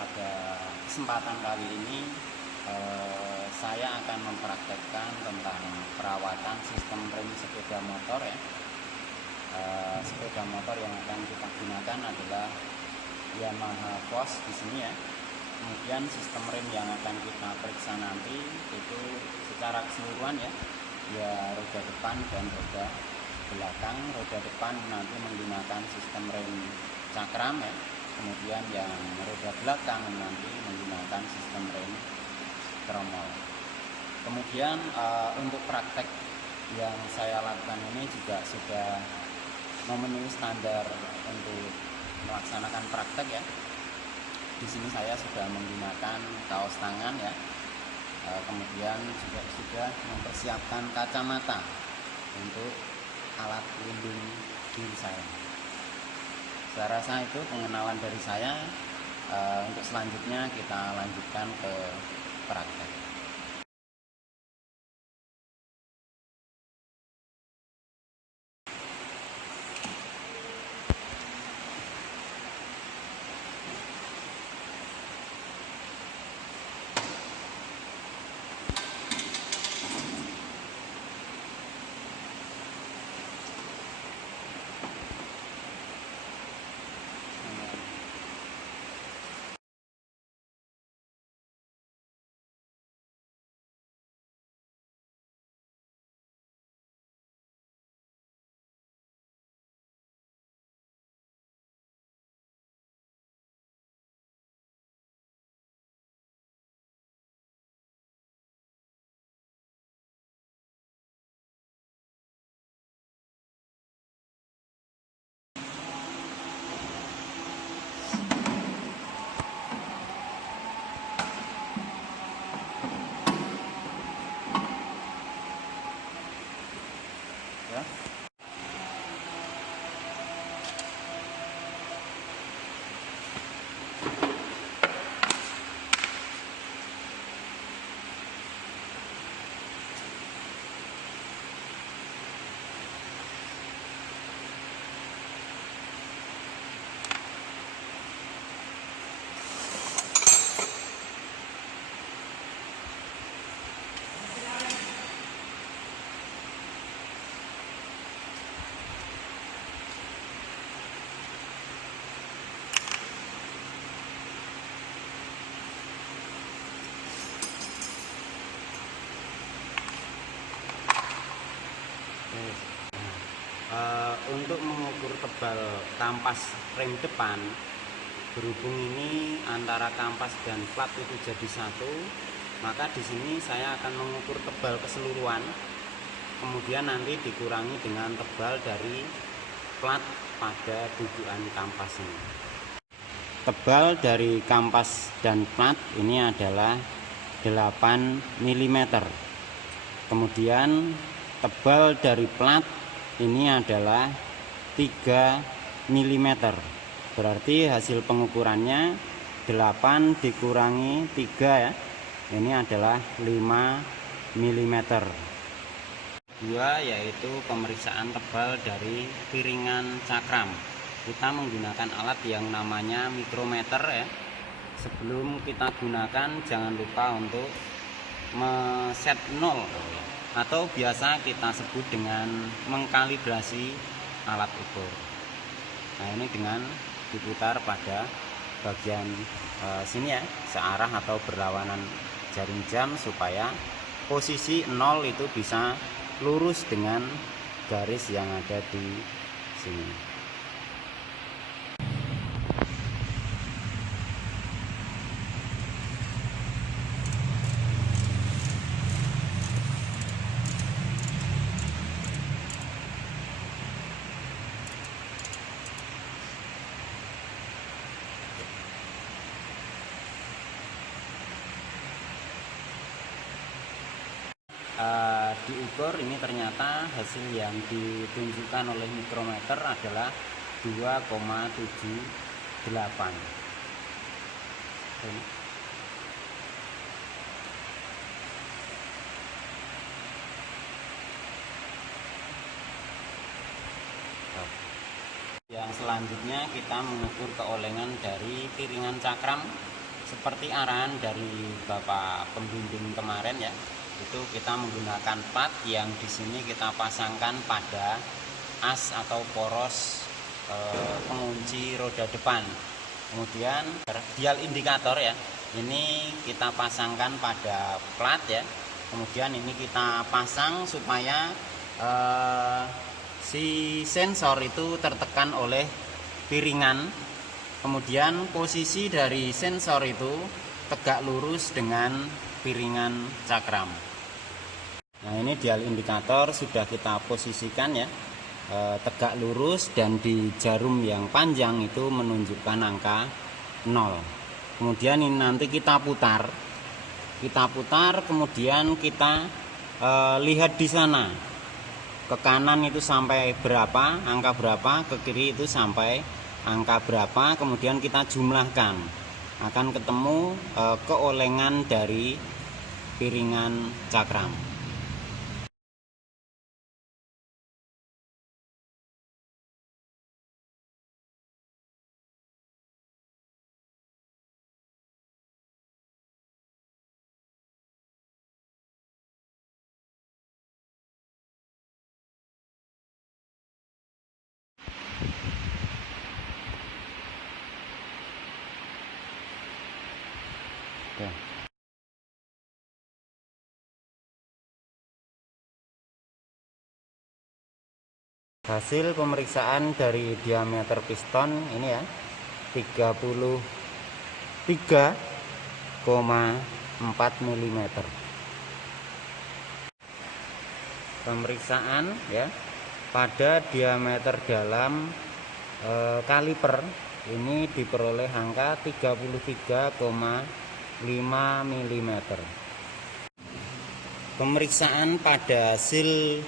pada kesempatan kali ini saya akan mempraktekkan tentang perawatan sistem rem sepeda motor ya. Sepeda motor yang akan kita gunakan adalah Yamaha Fox di sini ya. Kemudian sistem rem yang akan kita periksa nanti itu secara keseluruhan ya roda depan dan roda belakang. Roda depan nanti menggunakan sistem rem cakram ya. Kemudian yang roda belakang nanti menggunakan sistem rem tromol. Kemudian untuk praktek yang saya lakukan ini juga sudah memenuhi standar untuk melaksanakan praktek ya. Di sini saya sudah menggunakan kaos tangan ya. Kemudian juga sudah mempersiapkan kacamata untuk alat pelindung diri saya. Saya rasa itu pengenalan dari saya. Untuk selanjutnya kita lanjutkan ke praktek. Ya. Untuk mengukur tebal kampas rem depan, berhubung ini antara kampas dan plat itu jadi satu, maka di sini saya akan mengukur tebal keseluruhan, kemudian nanti dikurangi dengan tebal dari plat pada dudukan kampas ini. Tebal dari kampas dan plat ini adalah 8 mm. Kemudian tebal dari plat ini adalah 3 mm. Berarti hasil pengukurannya 8 dikurangi 3 ya. Ini adalah 5 mm. Kedua yaitu pemeriksaan tebal dari piringan cakram. Kita menggunakan alat yang namanya mikrometer ya. Sebelum kita gunakan jangan lupa untuk set 0 atau biasa kita sebut dengan mengkalibrasi alat ukur. Nah, ini dengan diputar pada bagian sini ya, searah atau berlawanan jarum jam supaya posisi 0 itu bisa lurus dengan garis yang ada di sini. Diukur ini ternyata hasil yang ditunjukkan oleh mikrometer adalah 2,78. Yang selanjutnya kita mengukur keolengan dari piringan cakram seperti arahan dari Bapak pembimbing kemarin ya, itu kita menggunakan plat yang di sini kita pasangkan pada as atau poros pengunci roda depan. Kemudian dial indikator ya, ini kita pasangkan pada plat ya. Kemudian ini kita pasang supaya si sensor itu tertekan oleh piringan. Kemudian posisi dari sensor itu tegak lurus dengan piringan cakram. Nah, ini dial indikator sudah kita posisikan ya, tegak lurus, dan di jarum yang panjang itu menunjukkan angka 0. Kemudian ini nanti kita putar, kemudian kita lihat di sana ke kanan itu sampai berapa, angka berapa, ke kiri itu sampai angka berapa, kemudian kita jumlahkan, akan ketemu keolengan dari piringan cakram. Hasil pemeriksaan dari diameter piston ini ya, 33,4 mm. Pemeriksaan ya pada diameter dalam kaliper ini diperoleh angka 33,5 mm. Pemeriksaan pada hasil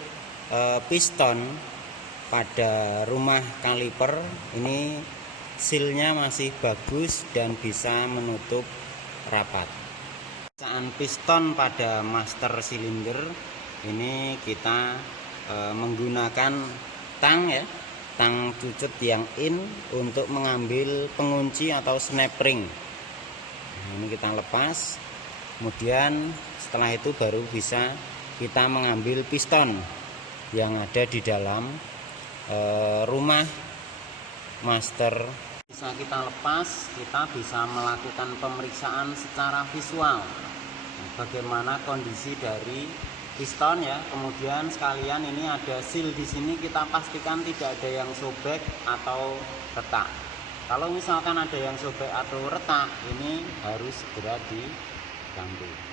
piston pada rumah kaliper ini sealnya masih bagus dan bisa menutup rapat. Pemeriksaan piston pada master silinder ini kita menggunakan tang ya, tang cucut yang in untuk mengambil pengunci atau snap ring. Nah, ini kita lepas, kemudian setelah itu baru bisa kita mengambil piston yang ada di dalam rumah master. Bisa kita lepas, kita bisa melakukan pemeriksaan secara visual bagaimana kondisi dari piston ya. Kemudian sekalian ini ada seal di sini, kita pastikan tidak ada yang sobek atau retak. Kalau misalkan ada yang sobek atau retak, ini harus segera diganti.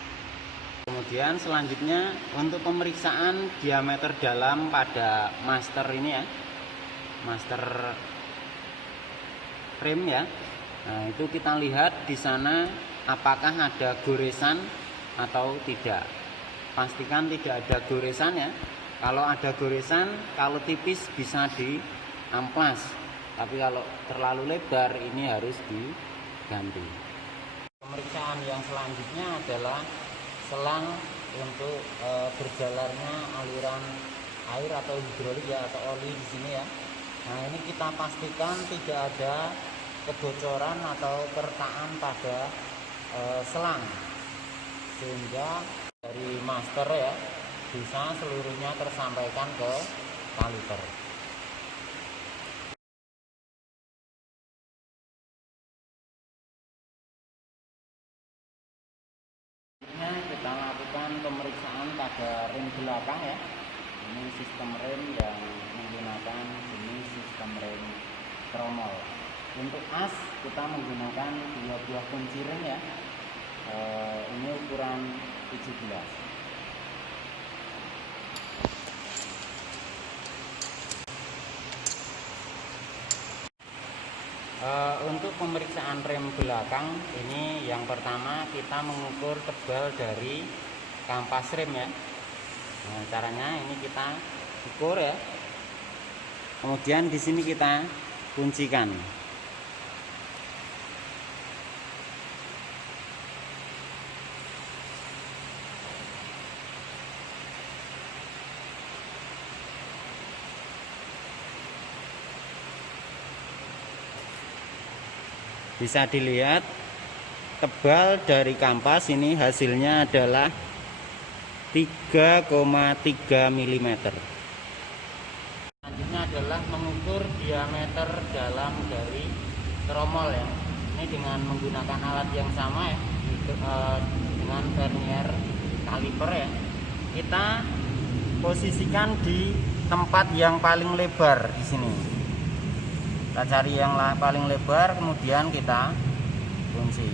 Kemudian selanjutnya untuk pemeriksaan diameter dalam pada master ini ya, master frame ya. Nah, itu kita lihat di sana apakah ada goresan atau tidak. Pastikan tidak ada goresan ya. Kalau ada goresan, kalau tipis bisa diamplas, tapi kalau terlalu lebar ini harus diganti. Pemeriksaan yang selanjutnya adalah selang untuk berjalannya aliran air atau hidrolik ya, atau oli di sini ya. Nah, ini kita pastikan tidak ada kebocoran atau keretakan pada selang, sehingga dari master ya bisa seluruhnya tersampaikan ke kaliper. Kita lakukan pemeriksaan pada rem belakang ya. Ini sistem rem yang menggunakan jenis sistem rem tromol. Untuk as kita menggunakan 2 buah kunci rem ya. Ini ukuran 17. Untuk pemeriksaan rem belakang ini yang pertama kita mengukur tebal dari kampas rem ya. Nah, caranya ini kita ukur ya. Kemudian di sini kita kuncikan. Bisa dilihat tebal dari kampas ini hasilnya adalah 3,3 mm. Selanjutnya adalah mengukur diameter dalam dari tromol ya. Ini dengan menggunakan alat yang sama ya, dengan vernier kaliper ya. Kita posisikan di tempat yang paling lebar di sini. Kita cari yang paling lebar, kemudian kita kunci.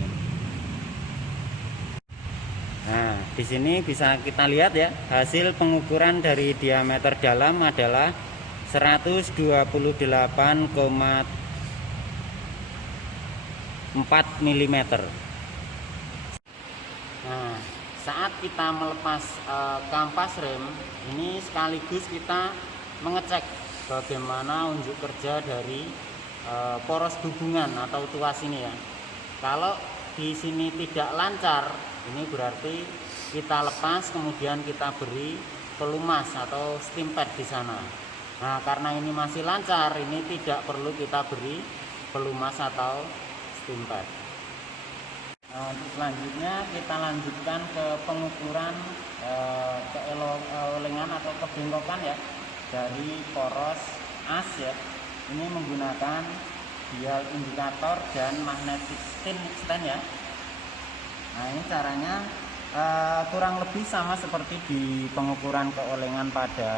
Nah, di sini bisa kita lihat ya, hasil pengukuran dari diameter dalam adalah 128,4 mm. Nah, saat kita melepas kampas rem, ini sekaligus kita mengecek bagaimana unjuk kerja dari poros hubungan atau tuas ini ya. Kalau di sini tidak lancar, ini berarti kita lepas, kemudian kita beri pelumas atau steam pad di sana. Nah, karena ini masih lancar, ini tidak perlu kita beri pelumas atau steam pad. Nah, untuk selanjutnya kita lanjutkan ke pengukuran keolengan atau kebengkokan ya dari poros as ya. Ini menggunakan dial indikator dan magnetic stand ya. Nah, ini caranya kurang lebih sama seperti di pengukuran keolengan pada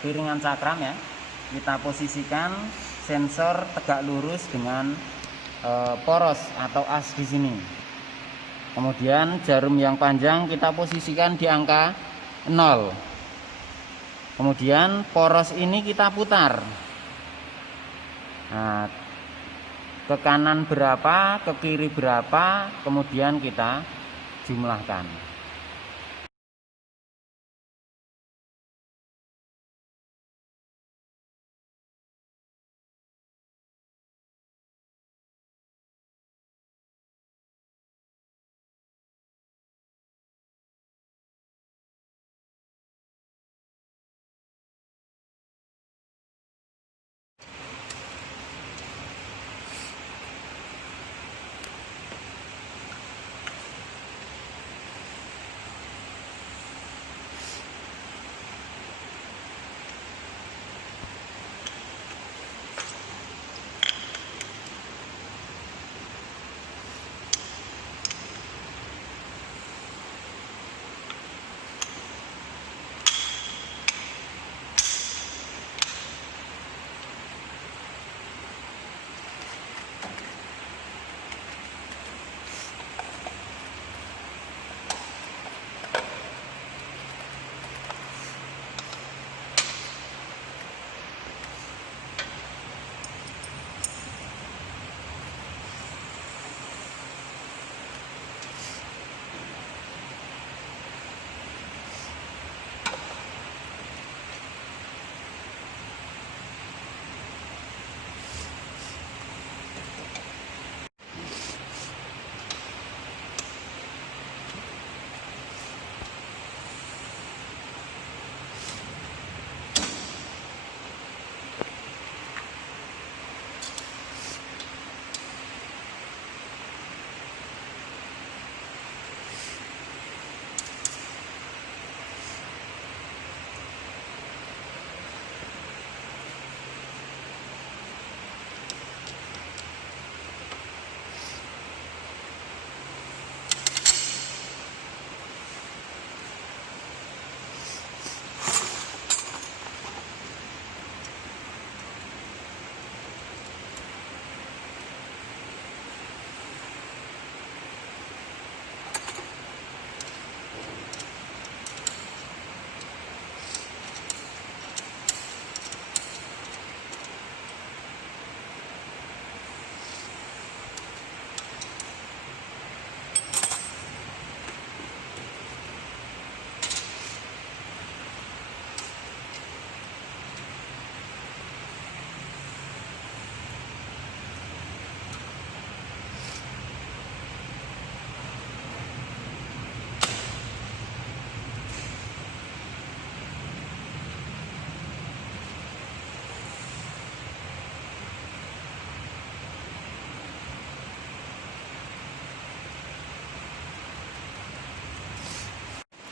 piringan cakram ya. Kita posisikan sensor tegak lurus dengan poros atau as di sini. Kemudian jarum yang panjang kita posisikan di angka 0. Kemudian poros ini kita putar. Nah, ke kanan berapa, ke kiri berapa, kemudian kita jumlahkan.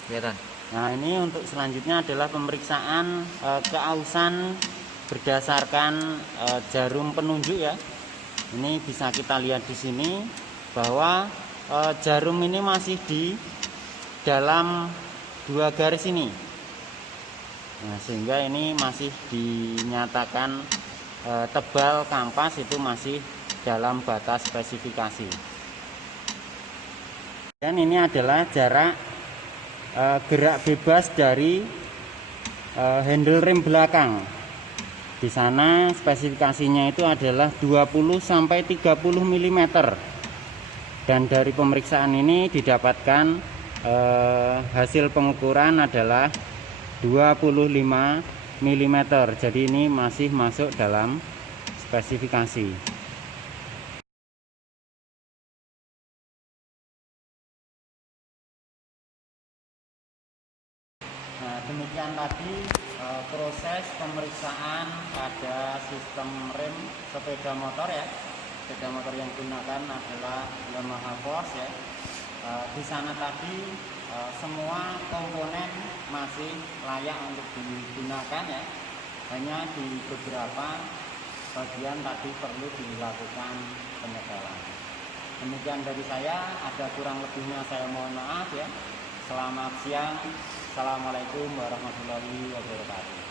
kelihatan. Nah, ini untuk selanjutnya adalah pemeriksaan keausan berdasarkan jarum penunjuk ya. Ini bisa kita lihat di sini bahwa jarum ini masih di dalam 2 garis ini. Nah, sehingga ini masih dinyatakan tebal kampas itu masih dalam batas spesifikasi. Dan ini adalah jarak gerak bebas dari handle rem belakang. Di sana spesifikasinya itu adalah 20 sampai 30 mm. Dan dari pemeriksaan ini didapatkan hasil pengukuran adalah 25 mm. Jadi ini masih masuk dalam spesifikasi. Nah, demikian tadi proses pemeriksaan pada sistem rem sepeda motor ya. Sepeda motor yang digunakan adalah Yamaha Force ya. Di sana tadi semua komponen masih layak untuk digunakan ya. Hanya di beberapa bagian tadi perlu dilakukan penyegelan. Demikian dari saya, ada kurang lebihnya saya mohon maaf ya. Selamat siang. Assalamualaikum warahmatullahi wabarakatuh.